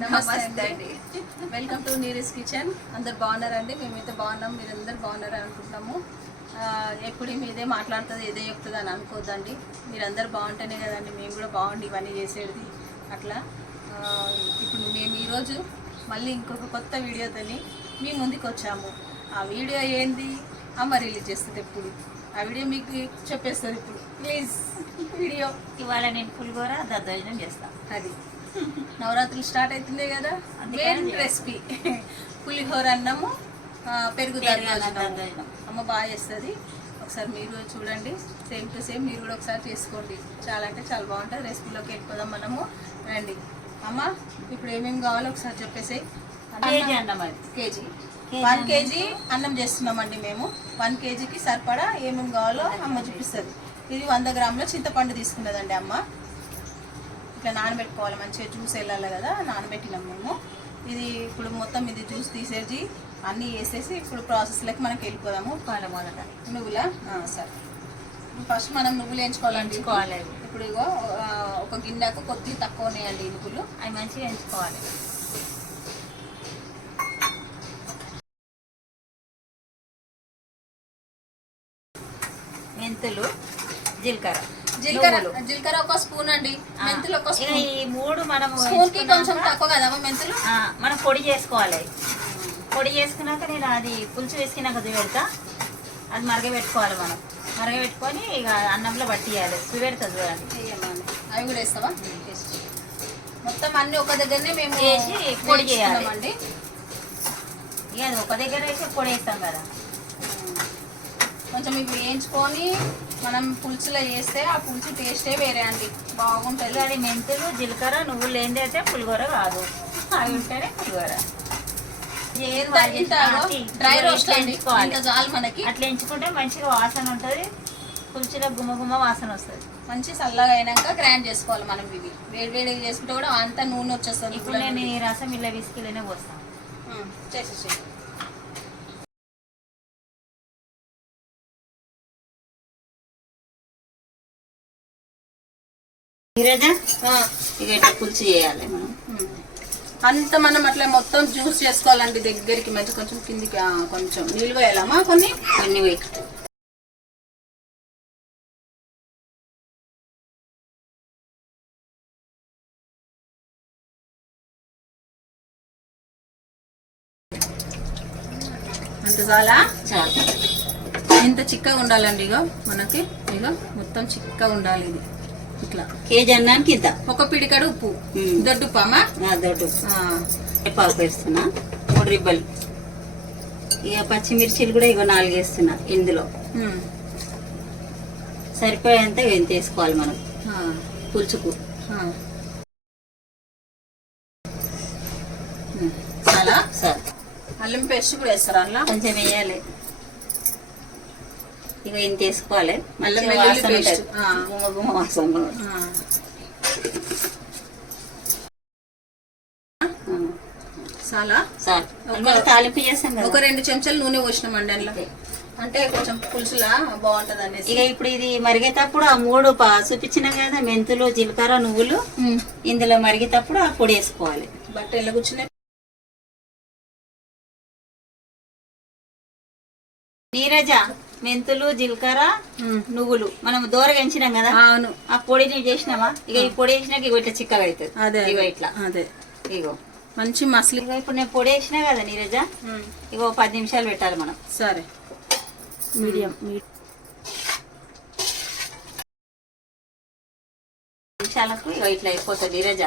నమస్తే అండి. Welcome to Neeri's kitchen. అందరు బాగున్నారండి? మేమైతే బాగున్నాం, మీరు అందరు బాగున్నారని అనుకుంటాము. ఎప్పుడు మీదే మాట్లాడుతుంది, ఏదే చెప్తుంది అని అనుకోద్దండి. మీరందరూ బాగుంటేనే కదండి మేము కూడా బాగుండి ఇవన్నీ చేసేది. అట్లా ఇప్పుడు మేము ఈరోజు మళ్ళీ ఇంకొక కొత్త వీడియోతోని మీ ముందుకు వచ్చాము. ఆ వీడియో ఏంది అమ్మ రిలీజ్ చేస్తుంది ఎప్పుడు, ఆ వీడియో మీకు చెప్పేస్తుంది ఇప్పుడు. Please video. ఇవాళ నేను పులిహోర దద్దోజనం చేస్తాను. అది నవరాత్రులు స్టార్ట్ అవుతుంది కదా, మెయిన్ రెసిపీ పులిహోర అన్నము పెరుగు దద్దోజనం. అమ్మ బాగా చేస్తుంది. ఒకసారి మీరు చూడండి, సేమ్ టు సేమ్ మీరు కూడా ఒకసారి చేసుకోండి. చాలా అంటే చాలా బాగుంటుంది. రెసిపీలోకి వెళ్ళిపోదాం మనము. రండి అమ్మ. ఇప్పుడు ఏమేమి కావాలో ఒకసారి చెప్పేసి. కేజీ అన్నం, అది కేజీ 1 kg అన్నం చేస్తున్నామండి మేము. 1 kgకి సరిపడా ఏమేమి కావాలో అమ్మ చూపిస్తుంది. ఇది 100 గ్రాముల చింతపండు తీసుకున్నదండి అమ్మ. ఇట్లా నానబెట్టుకోవాలి, మంచిగా జ్యూస్ వెళ్ళాలి కదా, నానబెట్టినాం మేము. ఇది ఇప్పుడు మొత్తం ఇది జ్యూస్ తీసేసి అన్నీ వేసేసి ఇప్పుడు ప్రాసెస్లోకి మనకి వెళ్ళిపోదాము. మొదట నువ్వులా సరే. ఫస్ట్ మనం నువ్వులు వేయించుకోవాలండి. ఇప్పుడు ఇగో ఒక గిన్నెకు కొద్దిగా తక్కువ ఉన్నాయండి నువ్వులు, అవి మంచిగా వేయించుకోవాలి. మెంతులు, జీలకర్ర ఒక స్పూన్ అండి, మెంతులు ఒక స్పూన్. ఈ 3 మనం స్పూన్ కి కొంచెం తక్కువ కదా మెంతులు. మనం పొడి చేసుకోవాలి. పొడి చేసుకున్నాక నేను అది పులుసు వేసుకున్నాక పెడతా, అది మరగబెట్టుకోవాలి. మనం మరగబెట్టుకొని ఇక అన్నంలో పట్టియాలి. పెడతా చూడండి. అవి కూడా వేస్తావా? మొత్తం అన్ని ఒక దగ్గరనే మేము వేసి పొడి చేయాలండి. ఇక అది ఒక దగ్గర వేసి పొడి వేస్తాం కదా. కొంచెం ఇవి వేయించుకొని మనం పులుసులో వేస్తే ఆ పులుసు టేస్టే వేరే అండి, బాగుంటుంది. అది మెంతులు, జీలకర్ర, నువ్వులు లేనిది అయితే పులిహోర కాదు. అవి ఉంటేనే పులిహోర. డ్రై రోస్ట్ చాలు మనకి. అట్లా ఎంచుకుంటే మంచిగా వాసన ఉంటుంది, పులుసులో గుమ్మ వాసన వస్తుంది. మంచి చల్లగా అయినాక గ్రైండ్ చేసుకోవాలి మనం. ఇవి వేడిగా చేసుకుంటే కూడా అంతా నూనె వచ్చేస్తుంది. ఇప్పుడు నేను ఈ రసం ఇలా విసికిలోనే పోస్తాను. చేసేసి ఇక పులుసు చేయాలి మనం. అంత మనం అట్లా మొత్తం జ్యూస్ చేసుకోవాలండి దగ్గరికి. మంచి కొంచెం కిందికి కొంచెం నీళ్ళు వేయాలమ్మా, కొన్ని వేయి. అంత చాలా చాలు. ఇంత చిక్కగా ఉండాలండి. ఇగో మనకి ఇగో మొత్తం చిక్కగా ఉండాలి. ఇది ఇట్లా కేజీ అన్నానికి ఇంత. ఒక పిడికడు ఉప్పు, దొడ్డుప్పమ్మా, దొడ్డు పాలు వేస్తున్నా. 3 రిబ్బలు. ఇక పచ్చిమిర్చిలు కూడా ఇగో 4 వేస్తున్నా. ఇందులో సరిపోయేంత ఎంత వేసుకోవాలి మనం పులుచుకు. చాలా సరే. అల్లం పేస్ట్ కూడా వేస్తారా? అలా కొంచెం వేయాలి. ఇక ఇంత వేసుకోవాలి. మళ్ళీ గుమ్మ వాసన. చాలా తాలింపు చేస్తాం కదా. ఒక 2 చెంచాలు నూనె పోసినామండి అందులో, అంటే కొంచెం పులుసులా బాగుంటది అనేసి. ఇక ఇప్పుడు ఇది మరిగేటప్పుడు ఆ 3 చూపించినాం కదా, మెంతులు, జీలకర్ర, నువ్వులు, ఇందులో మరిగేటప్పుడు ఆ పొడి వేసుకోవాలి. బట్ట ఎలా కూర్చున్నాయి. నీరజ, మెంతులు, జీలకర్ర, నువ్వులు మనం దూరగా ఎంచినాం కదా. అవును. ఆ పొడిని చేసినావా? ఇక ఈ పొడి వేసినాక ఇగో ఇట్లా చిక్కగా అవుతుంది. అదే ఇగో ఇట్లా. అదే ఇగో మంచి మసలి. ఇగో ఇప్పుడు నేను పొడి వేసినా కదా నీరజ, ఇగో 10 నిమిషాలు పెట్టాలి మనం. సరే. మీడియం నిమిషాలకు ఇగో ఇట్లా అయిపోతుంది నీరజ.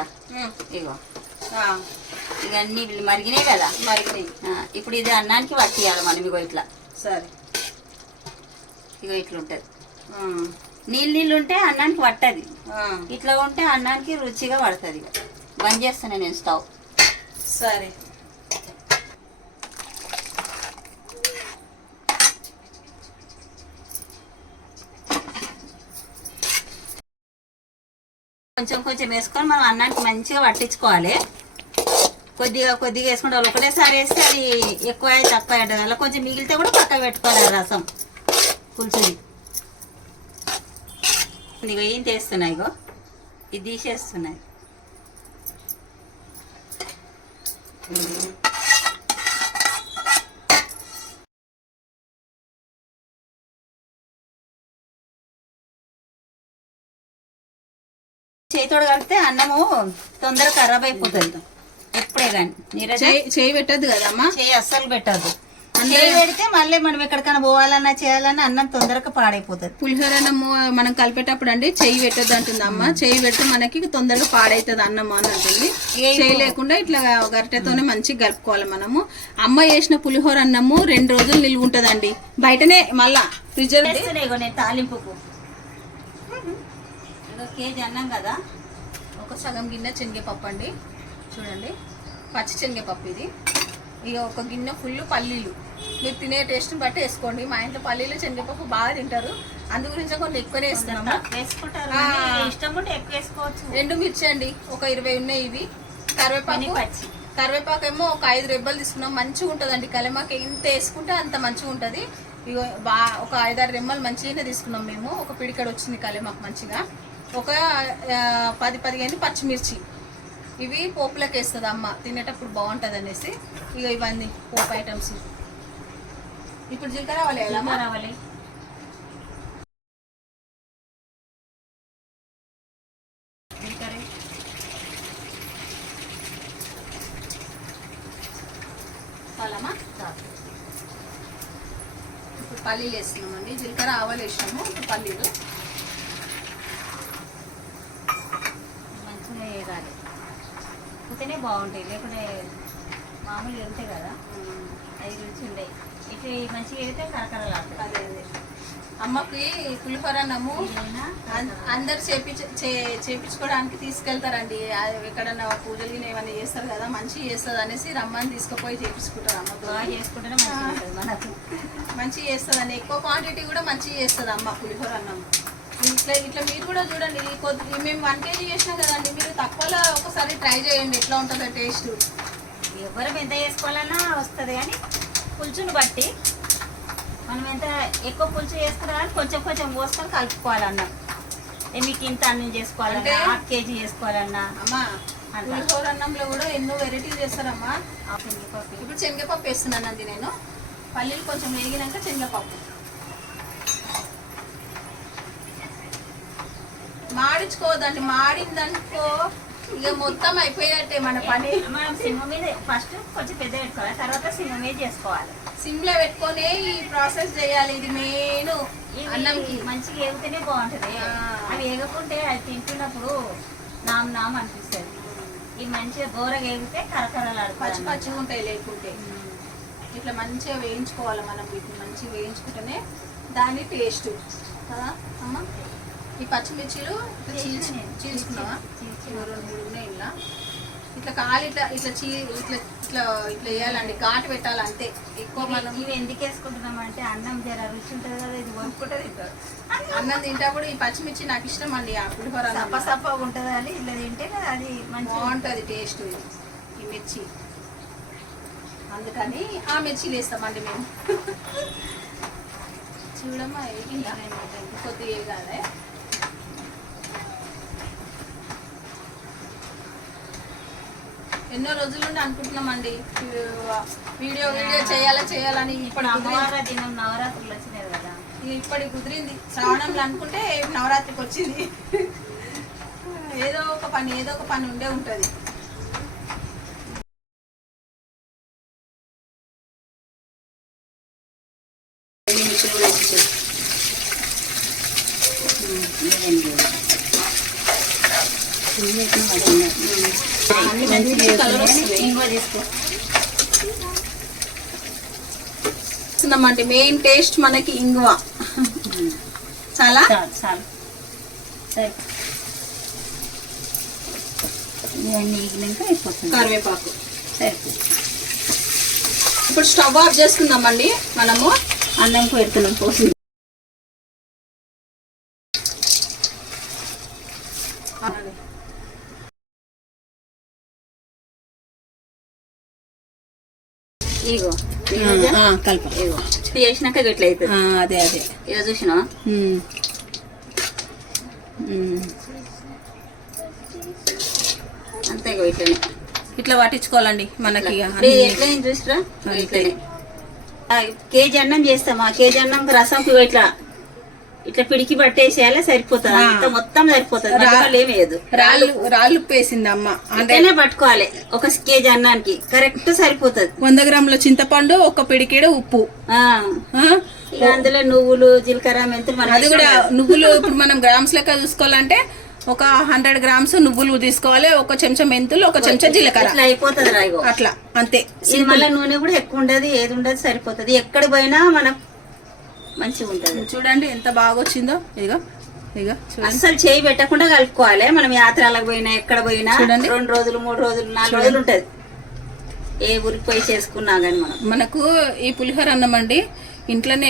ఇగో ఇక అన్ని మరిగినాయి కదా. మరిగినాయి. ఇప్పుడు ఇది అన్నానికి పట్టియాలి మనం. ఇగో ఇట్లా. సరే. ఇగో ఇట్లా ఉంటుంది. నీళ్ళు ఉంటే అన్నానికి పట్టది, ఇట్లా ఉంటే అన్నానికి రుచిగా పడుతుంది. బంద్ చేస్తాను నేను స్టవ్. సరే. కొంచెం వేసుకొని మనం అన్నానికి మంచిగా పట్టించుకోవాలి. కొద్దిగా వేసుకుంటే వాళ్ళు ఒకటేసారి వేస్తే అది ఎక్కువ తక్కువ ఉంటుంది. అలా కొంచెం మిగిలితే కూడా పక్కన పెట్టుకోవాలి రసం పులుసుది. ఇగో ఏం చేస్తున్నాయి, ఇగో ఇది తీసేస్తున్నాయి. చేతితోడు కలిపితే అన్నము తొందరగా ఖరాబ్ అయిపోతుంది. ఎప్పుడే కానీ నీరజ చేయి పెట్టద్దు కదమ్మా, చేయి అస్సలు పెట్టద్దు. చేయి పెడితే మళ్ళీ మనం ఎక్కడికైనా పోవాలన్నా చేయాలన్నా అన్నం తొందరగా పాడైపోతుంది. పులిహోర అన్నము మనం కలిపేటప్పుడు అండి చెయ్యి పెట్టద్దు అంటుంది అమ్మ. చెయ్యి పెడితే మనకి తొందరగా పాడైతుంది అన్నం అని అంటుంది. చేయి లేకుండా ఇట్లా గరిటెతోనే మంచిగా కలుపుకోవాలి మనము. అమ్మ చేసిన పులిహోర అన్నము 2 రోజులు నిల్వ ఉంటుందండి. బయటనే మళ్ళా ఫ్రిడ్జర్ నేను తాలింపుకు కేజీ అన్నం కదా, ఒక సగం గిన్నె శనగపప్పు అండి. చూడండి పచ్చి శనగపప్పు ఇది. ఇక ఒక గిన్నె ఫుల్ పల్లీలు. మీరు తినే టేస్ట్ని బట్టి వేసుకోండి. మా ఇంట్లో పల్లీలు శనగపప్పు బాగా తింటారు, అందు గురించి కొన్ని ఎక్కువనే వేస్తాను. వేసుకుంటారు, ఇష్టం ఉంటే ఎక్కువ వేసుకోవచ్చు. 2 మిర్చి అండి, ఒక 20 ఉన్నాయి ఇవి. కరివేపాకు ఏమో ఒక 5 రెబ్బలు తీసుకున్నాం. మంచిగా ఉంటుందండి కలమాకు, ఎంత వేసుకుంటే అంత మంచిగా ఉంటుంది. ఇగో ఒక 5-6 రెమ్మలు మంచిగానే తీసుకున్నాం మేము. ఒక పిడికడ వచ్చింది కలమాకు మంచిగా. ఒక 10-15 పచ్చిమిర్చి. ఇవి పోపులకు వేస్తుంది అమ్మ, తినేటప్పుడు బాగుంటుంది అనేసి. ఇక ఇవన్నీ పోపు ఐటమ్స్. ఇప్పుడు జీలకర్ర రావాలి ఎలా రావాలి. చాలమ్మా. ఇప్పుడు పల్లీలు వేస్తున్నామండి. జీలకర్ర ఆవాలు వేసినాము, ఇప్పుడు పల్లీలు మంచిగా వేయాలి. ఉంటేనే బాగుంటాయి, లేకుంటే మామూలు వెళ్తాయి కదా అవి రుచి ఉండయి. ఇట్లా మంచిగా వెళ్తే కరకరలాడుతుంది. అదే అమ్మకి పులిహోర అన్నము అందరు చేపించుకోవడానికి తీసుకెళ్తారండి. ఎక్కడన్నా పూజలు ఏమైనా చేస్తారు కదా, మంచిగా చేస్తుంది అనేసి రమ్మని తీసుకుపోయి చేపించుకుంటారు. అమ్మ బాగా చేసుకుంటేనే మంచిగా ఉంటుంది మనకు. మంచిగా చేస్తుందండి, ఎక్కువ క్వాంటిటీ కూడా మంచిగా చేస్తుంది అమ్మ పులిహోర అన్నం. ఇట్లా మీరు కూడా చూడండి. మేము 1 kg చేసినాం కదండి, మీరు తక్కువలో ఒకసారి ట్రై చేయండి ఎట్లా ఉంటుందో టేస్ట్. ఎవరు ఎంత చేసుకోవాలన్నా వస్తుంది, కానీ పులుచుని బట్టి మనం ఎంత ఎక్కువ పులుసు చేసుకున్నా కానీ కొంచెం కొంచెం పోసుకొని కలుపుకోవాలన్నా. మీకు ఇంత అన్నం చేసుకోవాలన్నా, 1/2 kg చేసుకోవాలన్నా. అమ్మా పులిహోర అన్నంలో కూడా ఎన్నో వెరైటీలు చేస్తారమ్మా. ఇప్పుడు శనగపప్పు వేస్తున్నానండి నేను. పల్లీలు కొంచెం వేగినాక శనగపప్పు మాడించుకోవద్దండి. మాడిందనుకో ఇక మొత్తం అయిపోయినట్టే మన పని. మనం సిమ్ మీద ఫస్ట్ కొంచెం పెద్ద పెట్టుకోవాలి, తర్వాత సిమ్ మీద చేసుకోవాలి. సిమ్ లో పెట్టుకొని ఈ ప్రాసెస్ చేయాలి. ఇది మెయిన్ అన్నంకి. మంచిగా ఏగితేనే బాగుంటుంది. అవి ఏగకుంటే అది తింటున్నప్పుడు నామ్ అనిపిస్తుంది. ఇవి మంచిగా గోరగా ఏగితే కరకరలాడు పచ్చి పచ్చిగా ఉంటాయి. లేకుంటే ఇట్లా మంచిగా వేయించుకోవాలి మనం. వీటిని మంచిగా వేయించుకుంటేనే దాని టేస్ట్ కదా అమ్మ. ఈ పచ్చిమిర్చిలు చీల్చుకున్నావా? 2-3 ఉన్నాయి ఇలా. ఇట్లా కాలు ఇట్లా ఇట్లా ఇట్లా ఇట్లా ఇట్లా వేయాలండి, ఘాటు పెట్టాలి అంతే. ఎక్కువ మనం ఇవి ఎందుకు వేసుకుంటున్నామంటే అన్నం జర రుచి ఉంటుంది కదా, ఇది వంపుకుంటే తింటారు. అన్నం తింటప్పుడు ఈ పచ్చిమిర్చి నాకు ఇష్టం అండి. ఆ పులిహోర సప్పగా ఉంటుంది అని ఇట్లా తింటే అది మంచిగా బాగుంటుంది టేస్ట్ ఈ మిర్చి. అందుకని ఆ మిర్చిలు వేస్తామండి మేము. చూడమ్మా వేగిందా? కొద్దిగా వేగాలి. ఎన్నో రోజుల నుండి అనుకుంటున్నామండి వీడియో చేయాలని. ఇప్పుడు అమ్మవారి దినం నవరాత్రులు వచ్చినాయి కదా, ఇప్పటికి కుదిరింది. శ్రావణంలో అనుకుంటే నవరాత్రికి వచ్చింది. ఏదో ఒక పని ఉండే ఉంటుంది. అండి మెయిన్ టేస్ట్ మనకి ఇంగువ. చాలా చాలు సరే. ఇవన్నీ ఈగినాక అయిపోతుంది. కరివేపాకు సరే. ఇప్పుడు స్టవ్ ఆఫ్ చేసుకుందామండి. మనము అన్నం పెడుతున్నాం పోసి. ఇగో కలప చేసినాక ఇట్లా అయిపోయింది. అదే ఇక చూసినా అంతే ఇట్లనే ఇట్లా పట్టించుకోవాలండి మనకి ఎట్లా చూసిరా కేజీ అన్నం చేస్తామా కేజీ అన్నం రసంకి ఇట్లా ఇట్లా పిడికి పట్టేసేయాలి సరిపోతుంది అంత మొత్తం సరిపోతుంది ఏమేయదు రాళ్ళు వేసింది అమ్మ అంటేనే పట్టుకోవాలి ఒక కేజీ అన్నానికి కరెక్ట్ సరిపోతుంది 100 గ్రాముల చింతపండు ఒక పిడికేడు ఉప్పు ఇక అందులో నువ్వులు జీలకర్ర మెంతులు అది కూడా నువ్వులు ఇప్పుడు మనం గ్రామ్స్ లెక్క చూసుకోవాలంటే ఒక 100 గ్రామ్స్ నువ్వులు తీసుకోవాలి ఒక చెంచా మెంతులు ఒక చెంచా జీలకర్ర అట్లా అయిపోతుంది రాయిగో అట్లా అంతే ఇది మళ్ళీ నూనె కూడా ఎక్కువ ఉండదు ఏది ఉండదు సరిపోతుంది ఎక్కడ పోయినా మనం మంచిగా ఉంటుంది చూడండి ఎంత బాగా వచ్చిందో ఇదిగో ఇదిగో అస్సలు చేయి పెట్టకుండా కలుపుకోవాలి మనం యాత్రలకు పోయినా ఎక్కడ పోయినా 2 రోజులు 3 రోజులు 4 రోజులు ఉంటది ఏ ఊరికి పోయి చేసుకున్నా కానీ మనకు ఈ పులిహోర అన్నం అండి ఇంట్లోనే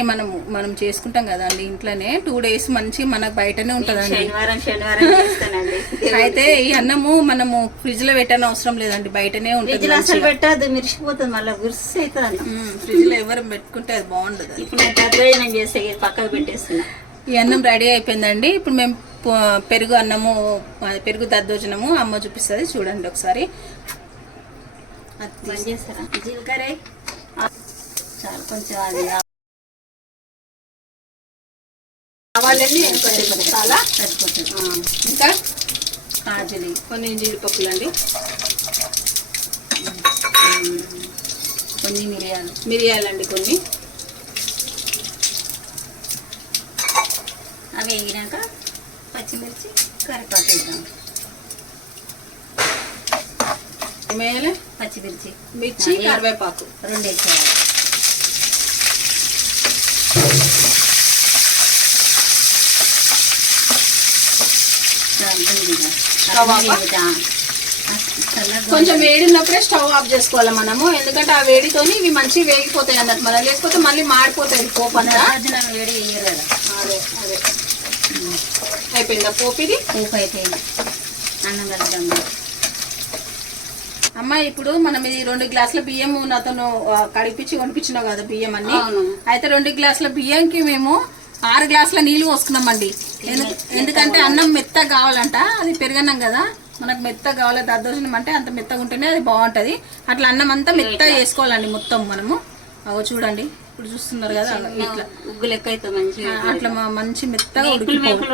మనం చేసుకుంటాం కదా అండి ఇంట్లోనే 2 days మంచి మనకు బయటనే ఉంటదండి శనివారం చేస్తానండి అయితే ఈ అన్నము మనము ఫ్రిడ్జ్ లో పెట్టని అవసరం లేదండి బయటనే ఉంటుంది అసలు పెట్టద్దు మిరిసిపోతుంది మళ్ళీ గుర్స్ అవుతుంది ఫ్రిడ్జ్ లో ఎవరు పెట్టుకుంటే అది బాగుండదు ఇప్పుడు నేను చేస్తే పక్కకు పెట్టేస్తున్నా ఈ అన్నం రెడీ అయిపోయిందండి ఇప్పుడు మేము పెరుగు అన్నము పెరుగు దద్దోజనము అమ్మ చూపిస్తుంది చూడండి ఒకసారి చేస్తారా జీలకర్ర చాలా కొంచెం అది కావాలండి చాలా ఇంకా కాజలి కొన్ని జీడిపప్పులు అండి కొన్ని మిరియాలండి కొన్ని అవి వేగినాక పచ్చిమిర్చి కరివేపాకు వేద్దాం ఏమేయాలి పచ్చిమిర్చి మిర్చి కరివేపాకు 2 వేసేయాలి కొంచెం వేడి ఉన్నప్పుడే స్టవ్ ఆఫ్ చేసుకోవాలి మనము ఎందుకంటే ఆ వేడితోని ఇవి మంచిగా వేగిపోతాయి అన్నట్టు మనం లేకపోతే మళ్ళీ మాడిపోతాయి పోపు అంతా వేడి వేయరు కదా అదే అయిపోయిందా పోపు ఇది పోపు అయిపోయింది అన్నం కలుద్దాం అమ్మ ఇప్పుడు మనం ఇది 2 గ్లాసుల బియ్యం నాతోను కడిపించి కొనిపించినావు కదా బియ్యం అన్ని అయితే 2 గ్లాసుల బియ్యంకి మేము 6 గ్లాసుల నీళ్లు పోసుకున్నామండి ఎందుకంటే అన్నం మెత్తగా కావాలంట అది పెరగన్నాం కదా మనకు మెత్తగా కావాలి దద్దోజనం అంటే అంత మెత్తగా ఉంటేనే అది బాగుంటది అట్లా అన్నం అంతా మెత్తగా చేసుకోవాలండి మొత్తం మనము అగో చూడండి ఇప్పుడు చూస్తున్నారు కదా ఇట్లా ఉగ్గు లెక్క అయితే మంచిగా అట్లా మంచి మెత్తగా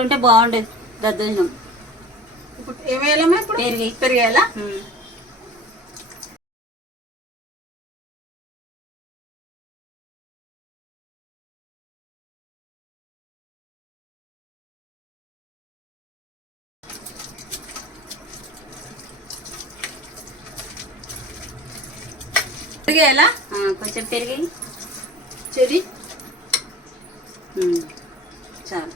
ఉంటే బాగుండేది దద్దోజనం ఇప్పుడు ఏమేయాలమ్మా ఇప్పుడు పెరిగేయాలా పెరిగేయాలా కొంచెం పెరిగి చెది చాలు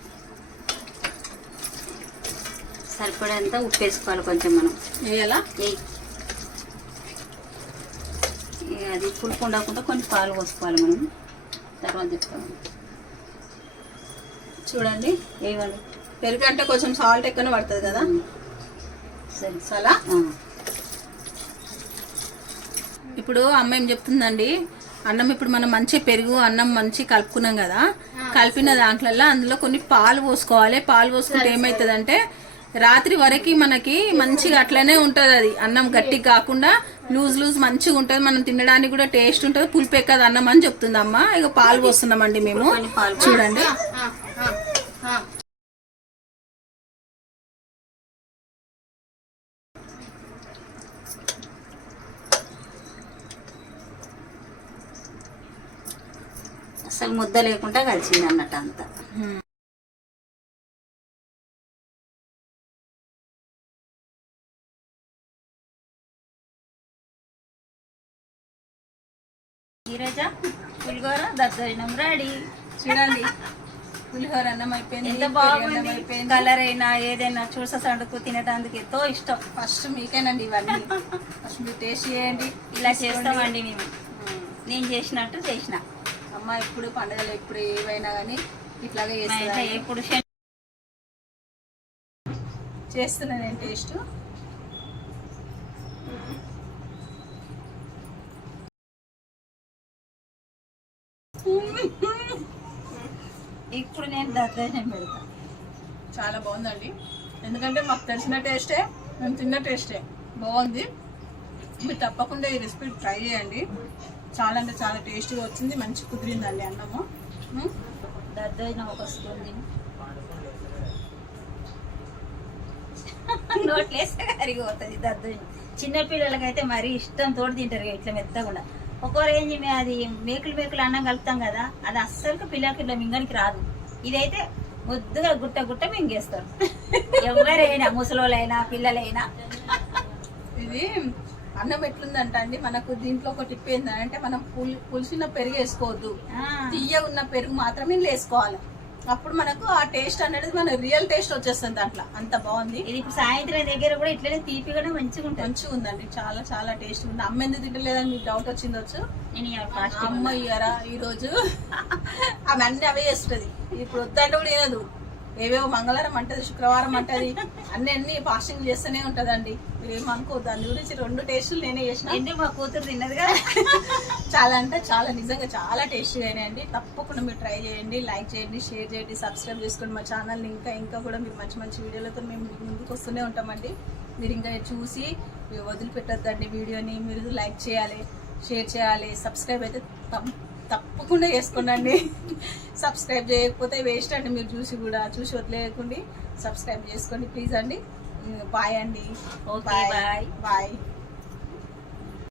సరిపడేంత ఉప్పు వేసుకోవాలి కొంచెం మనం వేయాలా అది పులుపు ఉండకుండా కొన్ని పాలు పోసుకోవాలి మనం తర్వాత చెప్తాము చూడండి వేయాలి పెరుగు అంటే కొంచెం సాల్ట్ ఎక్కువనే పడుతుంది కదా సరే చాలా ఇప్పుడు అమ్మ ఏం చెప్తుందండి అన్నం ఇప్పుడు మనం మంచి పెరుగు అన్నం మంచి కలుపుకున్నాం కదా కలిపిన దాంట్లో అందులో కొన్ని పాలు పోసుకోవాలి పాలు పోసుకుంటే ఏమవుతుందంటే రాత్రి వరకు మనకి మంచిగా అట్లనే ఉంటుంది అది అన్నం గట్టిగా కాకుండా లూజ్ మంచిగా ఉంటుంది మనం తినడానికి కూడా టేస్ట్ ఉంటుంది పులుపు ఎక్కదు అన్నం అని చెప్తుంది అమ్మ ఇక పాలు పోస్తున్నామండి మేము చూడండి అసలు ముద్ద లేకుండా కలిసింది అన్నట్టు అంతా ఈరోజు పులిహోర దద్దోజనం రెడీ చూడండి పులిహోర అన్నం అయిపోయింది ఎంత బాగుంది కలర్ అయినా ఏదైనా చూసేసందుకు తినేటందుకు ఎంతో ఇష్టం ఫస్ట్ మీకేనండి ఇవన్నీ ఫస్ట్ మీరు టేస్ట్ చేయండి ఇలా చేస్తామండి మేము నేను చేసినట్టు చేసిన అమ్మ ఎప్పుడు పండుగలు ఎప్పుడు ఏవైనా కానీ ఇట్లాగే ఎప్పుడు చేస్తున్నా నేను టేస్ట్ ఇప్పుడు నేను దద్దోజనం పెడతా చాలా బాగుందండి ఎందుకంటే మాకు తెలిసిన టేస్టే మేము తిన్న టేస్టే బాగుంది మీరు తప్పకుండా ఈ రెసిపీ ట్రై చేయండి. చాలా అంటే చాలా టేస్టీగా వచ్చింది, మంచి కుదిరిందండి అన్నము. దద్దోజనం ఒక స్పూన్ తిని నోట్లేస్తే కరిగిపోతుంది దద్దోజనం. చిన్నపిల్లలకైతే మరీ ఇష్టంతో తింటారు ఇట్లా మెత్తకుండా. ఒక్కో రేంజ్ అది మేకులు అన్నం కలుపుతాం కదా, అది అస్సలు పిల్లలకి ఇట్లా మింగనికి రాదు. ఇదైతే ముద్దుగా గుట్ట మింగేస్తారు ఎవరైనా, ముసలోళ్ళైనా పిల్లలైనా. ఇది అన్నం ఎట్లుందంట అండి, మనకు దీంట్లో ఒక టిప్ ఏంటంటే మనం పులిసిన పెరుగు వేసుకోవద్దు, తీయ ఉన్న పెరుగు మాత్రమే వేసుకోవాలి. అప్పుడు మనకు ఆ టేస్ట్ అనేది మన రియల్ టేస్ట్ వచ్చేస్తుంది దాంట్లో. అంత బాగుంది ఇది. ఇప్పుడు సాయంత్రం దగ్గర కూడా ఇట్లనే తీపిగానే మంచిగా ఉందండి, చాలా చాలా టేస్ట్ ఉంది. అమ్మ ఎందుకు తింటలేదని మీకు డౌట్ వచ్చిందొచ్చు. అమ్మ ఇయ్యారా ఈ రోజు ఆమె అన్ని అవే చేస్తుంది. ఇప్పుడు వద్దంటే కూడా ఏనదు, ఏవేవో మంగళవారం అంటది, శుక్రవారం అంటది, అన్ని ఫాస్టింగ్ చేస్తూనే ఉంటదండి. మీరు ఏమనుకోవద్దు, దాని గురించి 2 టేస్టులు నేనే చేసిన. మా కూతురు తిన్నది కదా. చాలా అంటే చాలా నిజంగా చాలా టేస్టీగా అయినాయండి. తప్పకుండా మీరు ట్రై చేయండి, లైక్ చేయండి, షేర్ చేయండి, సబ్స్క్రైబ్ చేసుకోండి మా ఛానల్ని. ఇంకా కూడా మీరు మంచి మంచి వీడియోలతో మేము ముందుకు వస్తూనే ఉంటామండి. మీరు ఇంకా చూసి మీరు వదిలిపెట్టద్దండి వీడియోని. మీరు లైక్ చేయాలి, షేర్ చేయాలి, సబ్స్క్రైబ్ అయితే తప్పకుండా చేసుకోండి. సబ్స్క్రైబ్ చేయకపోతే వేస్ట్ అండి, మీరు చూసి వదిలేయకండి, సబ్స్క్రైబ్ చేసుకోండి ప్లీజ్ అండి. బాయ్ అండి. Okay bye. బాయ్.